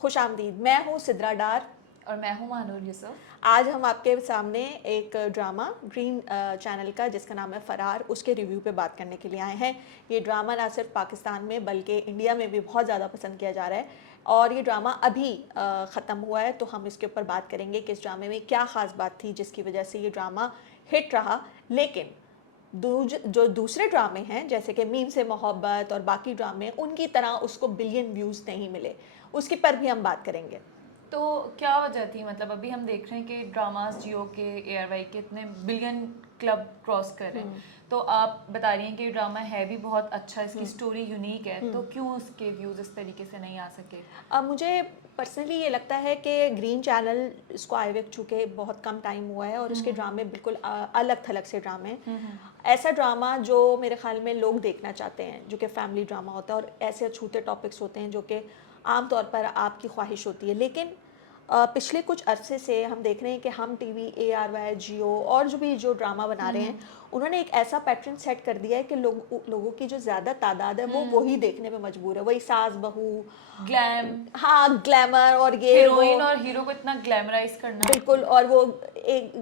खुशामदीद। मैं हूँ सिद्रा डार और मैं हूँ महानूर यूसुफ। आज हम आपके सामने एक ड्रामा ग्रीन चैनल का जिसका नाम है फरार, उसके रिव्यू पे बात करने के लिए आए हैं। ये ड्रामा ना सिर्फ पाकिस्तान में बल्कि इंडिया में भी बहुत ज़्यादा पसंद किया जा रहा है और ये ड्रामा अभी ख़त्म हुआ है, तो हम इसके ऊपर बात करेंगे कि इस ड्रामे में क्या ख़ास बात थी जिसकी वजह से ये ड्रामा हिट रहा। लेकिन जो दूसरे ड्रामे हैं जैसे कि मीम से मोहब्बत और बाकी ड्रामे, उनकी तरह उसको बिलियन व्यूज़ नहीं मिले, उसके पर भी हम बात करेंगे। तो क्या वजह थी, मतलब अभी हम देख रहे हैं कि ड्रामास जियो के ARY के इतने बिलियन क्लब क्रॉस कर रहे हैं, तो आप बता रही हैं कि ड्रामा है भी बहुत अच्छा, इसकी स्टोरी यूनिक है, तो क्यों उसके व्यूज़ इस तरीके से नहीं आ सके? अब मुझे पर्सनली ये लगता है कि ग्रीन चैनल इसको आए हुए चूँकि बहुत कम टाइम हुआ है और उसके ड्रामे बिल्कुल अलग थलग से ड्रामे हैं। ऐसा ड्रामा जो मेरे ख्याल में लोग देखना चाहते हैं, जो कि फैमिली ड्रामा होता है और ऐसे अछूते टॉपिक्स होते हैं जो कि आम तौर पर आपकी ख्वाहिश होती है। लेकिन पिछले कुछ अरसे से हम देख रहे हैं कि हम टीवी, ARY, जियो और जो ड्रामा बना रहे हैं, उन्होंने एक ऐसा पैटर्न सेट कर दिया है कि लोगों की जो ज़्यादा तादाद है वो वही देखने में मजबूर है। वही सास बहू, ग्लैम, हाँ, ग्लैमर और ये हीरोइन और हीरो को इतना ग्लैमराइज करना। बिल्कुल। और वो एक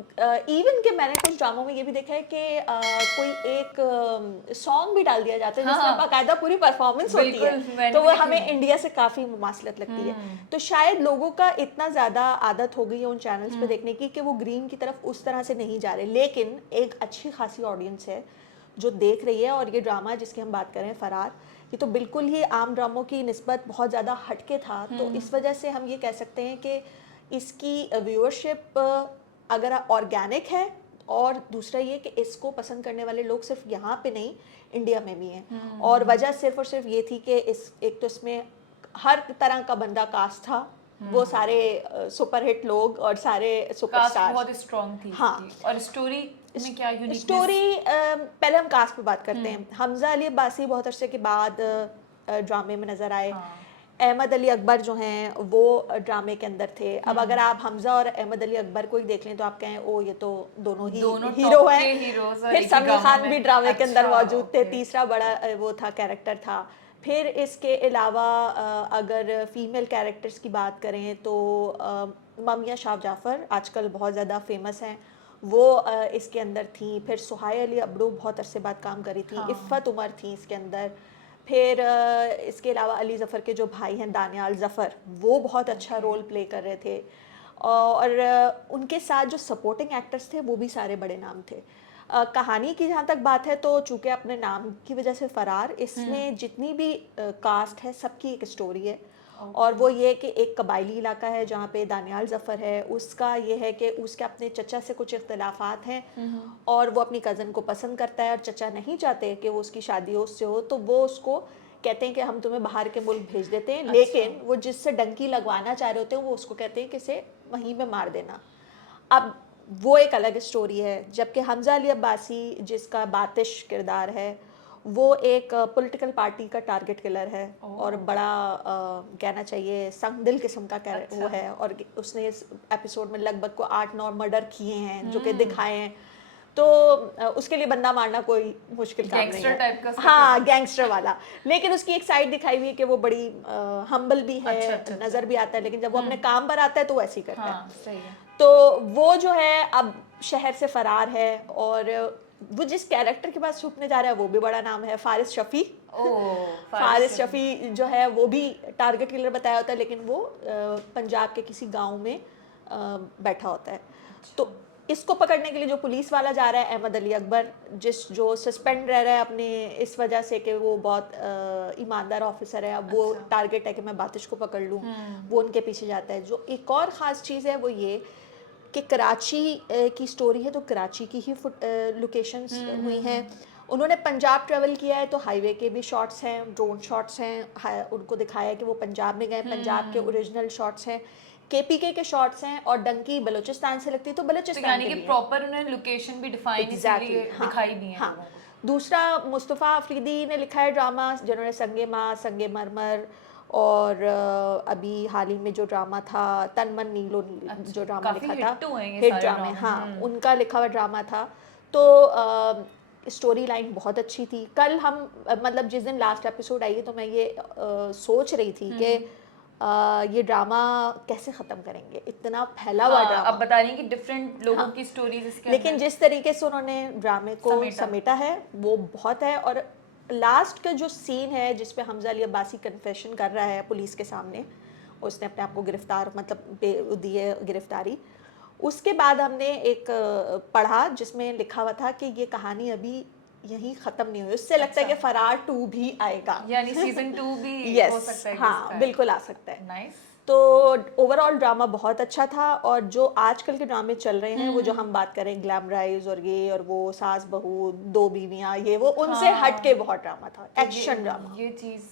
इवन के मैंने कुछ ड्रामों में ये भी देखा है कि कोई एक सॉन्ग भी डाल दिया जाता है जिसमें बाकायदा पूरी परफॉर्मेंस होती है, तो वो हमें इंडिया से काफ़ी मुमासलत लगती है। तो शायद लोगों का इतना ज़्यादा आदत हो गई है उन चैनल्स पे देखने की कि वो ग्रीन की तरफ उस तरह से नहीं जा रहे। लेकिन एक अच्छी खासी ऑडियंस है जो देख रही है और ये ड्रामा जिसकी हम बात कर रहे हैं फरार, ये तो बिल्कुल ही आम ड्रामों की निस्बत बहुत ज़्यादा हटके था। तो इस वजह से हम ये कह सकते हैं कि इसकी व्यूअरशिप अगर ऑर्गेनिक है, और दूसरा ये कि इसको पसंद करने वाले लोग सिर्फ यहाँ पे नहीं इंडिया में भी हैं। और वजह सिर्फ और सिर्फ ये थी कि एक तो इसमें हर तरह का बंदा कास्ट था, वो सारे सुपरहिट लोग और सारे सुपरस्टार, बहुत स्ट्रॉन्ग थी। हाँ। और स्टोरी में क्या यूनिकनेस? स्टोरी पहले हम कास्ट पे बात करते हैं। हमजा अली अब्बासी बहुत अरसे के बाद ड्रामे में नजर आए। अहमद अली अकबर जो हैं वो ड्रामे के अंदर थे। अब अगर आप हमजा और अहमद अली अकबर को ही देख लें तो आप कहें ओ ये तो दोनों ही हीरो हैं। फिर समीर खान भी ड्रामे के अंदर मौजूद थे, तीसरा बड़ा वो था, कैरेक्टर था। फिर इसके अलावा अगर फीमेल कैरेक्टर्स की बात करें तो ममिया शाह जाफ़र आजकल बहुत ज़्यादा फेमस हैं, वो इसके अंदर थी। फिर सुहाय अली अबड़ू बहुत अरसे बाद काम करी थी। इफ़्फ़त उमर थी इसके अंदर। फिर इसके अलावा अली ज़फ़र के जो भाई हैं दानियाल ज़फ़र, वो बहुत अच्छा रोल प्ले कर रहे थे। और उनके साथ जो सपोर्टिंग एक्टर्स थे वो भी सारे बड़े नाम थे। कहानी की जहाँ तक बात है तो चूँकि अपने नाम की वजह से फरार, इसमें जितनी भी कास्ट है सबकी एक स्टोरी है। और वो ये कि एक कबायली इलाका है जहाँ पे दानियाल ज़फ़र है, उसका ये है कि उसके अपने चचा से कुछ इख्तलाफात हैं और वो अपनी कज़न को पसंद करता है और चचा नहीं चाहते कि वो उसकी शादी उससे हो, तो वो उसको कहते हैं कि हम तुम्हें बाहर के मुल्क भेज देते हैं। लेकिन वो जिससे डंकी लगवाना चाह रहे होते हैं वो उसको कहते हैं कि इसे वहीं पे मार देना। अब वो एक अलग स्टोरी है। जबकि हमजा अली अब्बासी जिसका बातिश किरदार है वो एक पॉलिटिकल पार्टी का टारगेट किलर है और बड़ा कहना चाहिए संगदिल किस्म का वो है। और उसने इस एपिसोड में लगभग को 8-9 मर्डर किए हैं जो कि दिखाए हैं। तो उसके लिए बंदा मारना कोई मुश्किल काम नहीं है। टाइप का, हाँ, गैंगस्टर वाला। लेकिन उसकी एक साइड दिखाई हुई है कि वो बड़ी हम्बल भी है, नज़र भी आता है, लेकिन जब वो अपने काम पर आता है तो वो ऐसे ही करता है। सही है। तो वो जो है अब शहर से फरार है और वो जिस कैरेक्टर के पास छुपने जा रहा है वो भी बड़ा नाम है, फारिस शफी। फारिस शफी जो है वो भी टारगेट किलर बताया होता है, लेकिन वो पंजाब के किसी गांव में बैठा होता है। तो इसको पकड़ने के लिए जो पुलिस वाला जा रहा है, अहमद अली अकबर, जो सस्पेंड रह रहा है अपने इस वजह से कि वो बहुत ईमानदार ऑफिसर है, अब वो टारगेट है कि मैं बातिश को पकड़ लूँ, वो उनके पीछे जाता है। जो एक और ख़ास चीज़ है वो ये कि कराची की स्टोरी है, तो कराची की ही लोकेशंस हुई हैं। उन्होंने पंजाब ट्रेवल किया है तो हाईवे के भी शॉट्स हैं, ड्रोन शॉट्स हैं, उनको दिखाया है कि वो पंजाब में गए, पंजाब के ओरिजिनल शॉट्स हैं, KPK के शॉट्स हैं। और डंकी बलूचिस्तान से लगती है तो बलूचिस्तान यानी कि प्रॉपर उन्होंने लोकेशन भी डिफाइन एग्जैक्टली दिखाई दी है। हाँ। दूसरा मुस्तफ़ा अफरीदी ने लिखा है ड्रामा, जिन्होंने संगे माँ, संगे मरमर और अभी हाल ही में जो ड्रामा था तन मन नीलो नीली, जो ड्रामा लिखा था, हिट ड्रामे, हाँ, उनका लिखा हुआ ड्रामा था। तो स्टोरी लाइन बहुत अच्छी थी। कल हम मतलब जिस दिन लास्ट एपिसोड आई है तो मैं ये सोच रही थी कि ये ड्रामा कैसे ख़त्म करेंगे, इतना फैला हुआ हाँ, ड्रामा। अब बता रही हैं कि डिफरेंट लोगों हाँ, की स्टोरीज इसके लेकिन अंदर जिस तरीके से उन्होंने ड्रामे को समेटा है वो बहुत है। और लास्ट का जो सीन है जिसपे हमजा अली अब्बासी कन्फेशन कर रहा है पुलिस के सामने, उसने अपने आप को गिरफ्तार मतलब दी है गिरफ्तारी, उसके बाद हमने एक पढ़ा जिसमें लिखा हुआ था कि ये कहानी अभी यहीं ख़त्म नहीं हुई, उससे लगता है कि फरार 2 भी आएगा, यानी सीजन 2 भी हो यस सकता है कि हाँ इसका बिल्कुल आ सकता है। नाइस। तो ओवरऑल ड्रामा बहुत अच्छा था। और जो आजकल के ड्रामे चल रहे हैं वो जो हम बात करें ग्लैमराइज और ये और वो सास बहू दो बीवियां ये वो, उनसे हट के बहुत ड्रामा था, तो एक्शन ड्रामा। ये चीज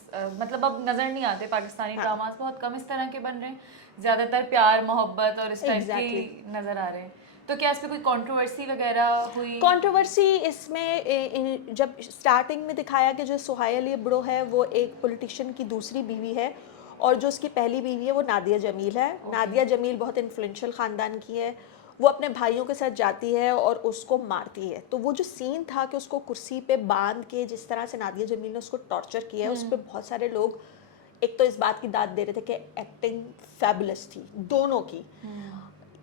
मतलब अब नजर नहीं आते पाकिस्तानी हाँ। ड्रामास, बहुत कम इस तरह के बन रहे हैं, ज्यादातर प्यार मोहब्बत और इस टाइप Exactly. की नजर आ रहे हैं। तो क्या इस पे कोई कंट्रोवर्सी वगैरह हुई? कंट्रोवर्सी इसमें जब स्टार्टिंग में दिखाया कि जो सुहायल अली बुड़ो है वो एक पॉलिटिशियन की दूसरी बीवी है और जो उसकी पहली बीवी है वो नादिया जमील है। नादिया जमील बहुत इन्फ्लुएंशियल ख़ानदान की है, वो अपने भाइयों के साथ जाती है और उसको मारती है। तो वो जो सीन था कि उसको कुर्सी पे बांध के जिस तरह से नादिया जमील ने उसको टॉर्चर किया है, उस पर बहुत सारे लोग एक तो इस बात की दाद दे रहे थे कि एक्टिंग फैबुलस थी दोनों की।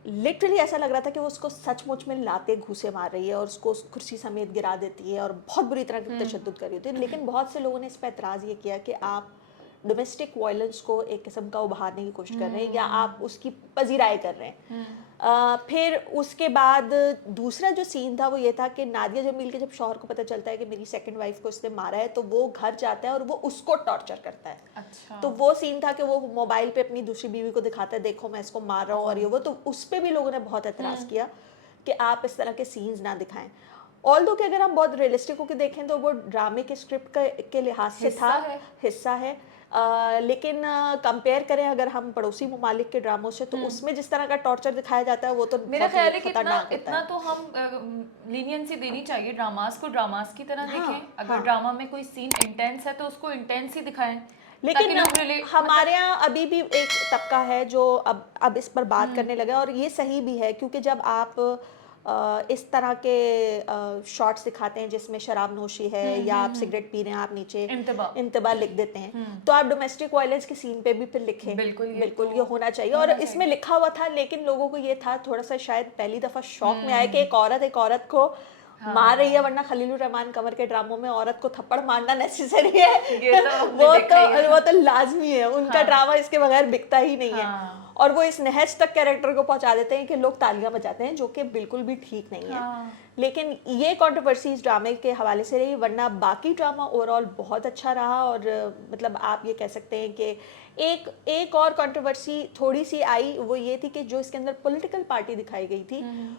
लिटरली ऐसा लग रहा था कि वो उसको सचमुच में लाते घूसे मार रही है और उसको उस कुर्सी समेत गिरा देती है और बहुत बुरी तरह की तशद्दुद कर रही होती है। लेकिन बहुत से लोगों ने इस पर एतराज़ ये किया कि आप डोमेस्टिक वायलेंस को एक किस्म का उभारने की कोशिश कर रहे हैं या आप उसकी पजीराई कर रहे हैं। फिर उसके बाद दूसरा जो सीन था वो ये था कि नादिया जमील के जब शौहर को पता चलता है कि मेरी सेकंड वाइफ को इसने मारा है तो वो घर जाता है और वो उसको टॉर्चर करता है। अच्छा। तो वो सीन था कि वो मोबाइल पे अपनी दूसरी बीवी को दिखाता है, देखो मैं इसको मार रहा हूँ और ये वो, तो उस पर भी लोगों ने बहुत एतराज़ किया कि आप इस तरह के सीन्स ना दिखाएं। ऑल्दो कि अगर हम बहुत रियलिस्टिक होकर देखें तो वो ड्रामे के स्क्रिप्ट के लिहाज से था, हिस्सा है। लेकिन कंपेयर करें अगर हम पड़ोसी ममालिक के ड्रामों से तो उसमें जिस तरह का टॉर्चर दिखाया जाता है वो तो मेरा ख्याल है कि खतरनाक इतना तो हम लीनियंसी देनी चाहिए ड्रामास को, ड्रामास की तरह देखें। अगर हाँ। ड्रामा में कोई सीन इंटेंस है तो उसको इंटेंस ही दिखाएं। लेकिन हमारे यहाँ अभी भी एक तबका है जो अब इस पर बात करने लगा और ये सही भी है क्योंकि जब आप इस तरह के शॉट्स दिखाते हैं जिसमें शराब नोशी है या आप सिगरेट पी रहे हैं, आप नीचे इंतबा लिख देते हैं, तो आप डोमेस्टिक वायलेंस के सीन पे भी फिर लिखें। बिल्कुल ये होना चाहिए और इसमें लिखा हुआ था। लेकिन लोगों को ये था थोड़ा सा शायद पहली दफ़ा शौक में आया कि एक औरत को मार रही है, वरना खलीलुर रहमान कमर के ड्रामों में औरत को थप्पड़ मारना नेसेसरी है। ये तो वो तो लाजमी है, उनका ड्रामा इसके बगैर बिकता ही नहीं है। और वो इस नहज तक कैरेक्टर को पहुंचा देते हैं कि लोग तालियां बजाते हैं, जो कि बिल्कुल भी ठीक नहीं है। लेकिन ये कंट्रोवर्सी इस ड्रामे के हवाले से रही, वरना बाकी ड्रामा ओवरऑल बहुत अच्छा रहा। और मतलब आप ये कह सकते हैं कि एक और कंट्रोवर्सी थोड़ी सी आई, वो ये थी कि जो इसके अंदर पॉलिटिकल पार्टी दिखाई गई थी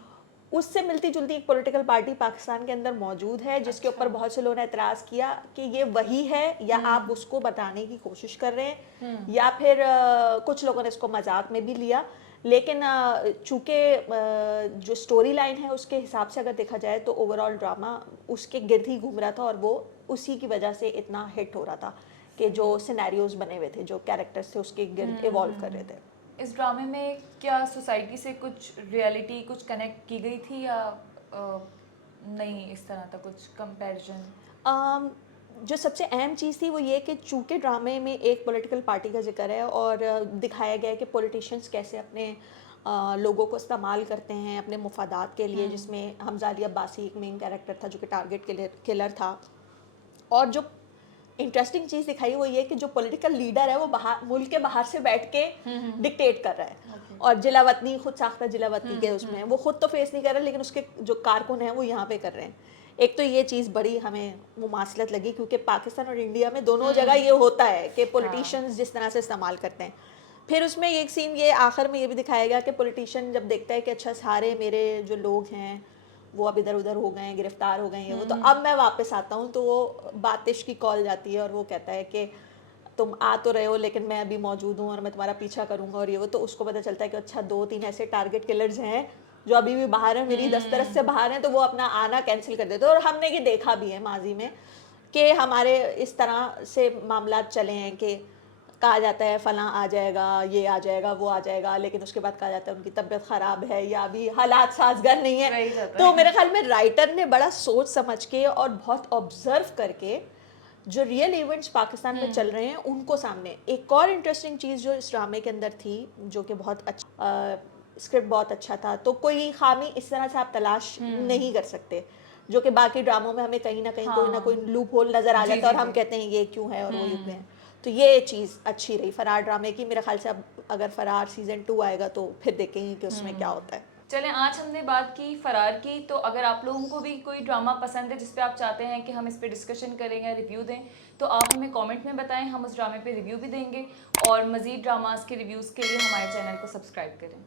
उससे मिलती जुलती एक पॉलिटिकल पार्टी पाकिस्तान के अंदर मौजूद है, जिसके ऊपर बहुत से लोगों ने एतराज़ किया कि ये वही है या आप उसको बताने की कोशिश कर रहे हैं, या फिर कुछ लोगों ने इसको मजाक में भी लिया। लेकिन चूँकि जो स्टोरी लाइन है उसके हिसाब से अगर देखा जाए तो ओवरऑल ड्रामा उसके गिर्द ही घूम रहा था और वो उसी की वजह से इतना हिट हो रहा था कि जो सिनेरियोज बने हुए थे, जो कैरेक्टर्स थे उसके गिर्द इवॉल्व कर रहे थे। इस ड्रामे में क्या सोसाइटी से कुछ रियलिटी कुछ कनेक्ट की गई थी या नहीं, इस तरह का कुछ कंपैरिजन? जो सबसे अहम चीज़ थी वो ये कि चूँकि ड्रामे में एक पॉलिटिकल पार्टी का जिक्र है और दिखाया गया है कि पॉलिटिशियंस कैसे अपने लोगों को इस्तेमाल करते हैं अपने मुफादात के लिए, जिसमें हमजा अली अब्बासी एक मेन कैरेक्टर था जो कि टारगेट किलर था। और जो इंटरेस्टिंग चीज़ दिखाई वो ये कि जो पॉलिटिकल लीडर है वो मुल्क के बाहर से बैठ के डिक्टेट कर रहा है। और जिला वतनी खुद साख्ता जिला वतनी के उसमें वो खुद तो फेस नहीं कर रहा, लेकिन उसके जो कारकुन हैं वो यहाँ पे कर रहे हैं। एक तो ये चीज़ बड़ी हमें मुमासलत लगी क्योंकि पाकिस्तान और इंडिया में दोनों जगह ये होता है कि पॉलिटिशियंस जिस तरह से इस्तेमाल करते हैं। फिर उसमें एक सीन ये आखिर में ये भी दिखाया गया कि पॉलिटिशियन जब देखता है कि अच्छा सारे मेरे जो लोग हैं वो अब इधर उधर हो गए हैं, गिरफ्तार हो गए हैं वो, तो अब मैं वापस आता हूँ, तो वो बातिश की कॉल जाती है और वो कहता है कि तुम आ तो रहे हो लेकिन मैं अभी मौजूद हूँ और मैं तुम्हारा पीछा करूँगा और ये वो। तो उसको पता चलता है कि अच्छा 2-3 ऐसे टारगेट किलर्स हैं जो अभी भी बाहर हैं, मेरी दस्तरस से बाहर हैं, तो वो अपना आना कैंसिल कर देते हैं। और हमने ये देखा भी है माजी में कि हमारे इस तरह से मामला चले हैं कि कहा जाता है फलां आ जाएगा, ये आ जाएगा, वो आ जाएगा, लेकिन उसके बाद कहा जाता है उनकी तबीयत ख़राब है या अभी हालात साजगार नहीं है। तो मेरे ख्याल में राइटर ने बड़ा सोच समझ के और बहुत ऑब्जर्व करके जो रियल इवेंट्स पाकिस्तान में चल रहे हैं उनको सामने। एक और इंटरेस्टिंग चीज़ जो इस ड्रामे के अंदर थी, जो कि बहुत अच्छा, स्क्रिप्ट बहुत अच्छा था, तो कोई खामी इस तरह से आप तलाश नहीं कर सकते, जो कि बाकी ड्रामों में हमें कहीं ना कहीं कोई ना कोई लूप होल नज़र आ जाता है और हम कहते हैं ये क्यों है और वो क्यों है। तो ये चीज़ अच्छी रही फरार ड्रामे की। मेरे ख्याल से अब अगर फरार सीज़न 2 आएगा तो फिर देखेंगे कि उसमें क्या होता है। चलें, आज हमने बात की फरार की, तो अगर आप लोगों को भी कोई ड्रामा पसंद है जिस पे आप चाहते हैं कि हम इस पे डिस्कशन करें या रिव्यू दें, तो आप हमें कमेंट में बताएं, हम उस ड्रामे पे रिव्यू भी देंगे। और मज़ीद ड्रामास के रिव्यूज़ के लिए हमारे चैनल को सब्सक्राइब करें।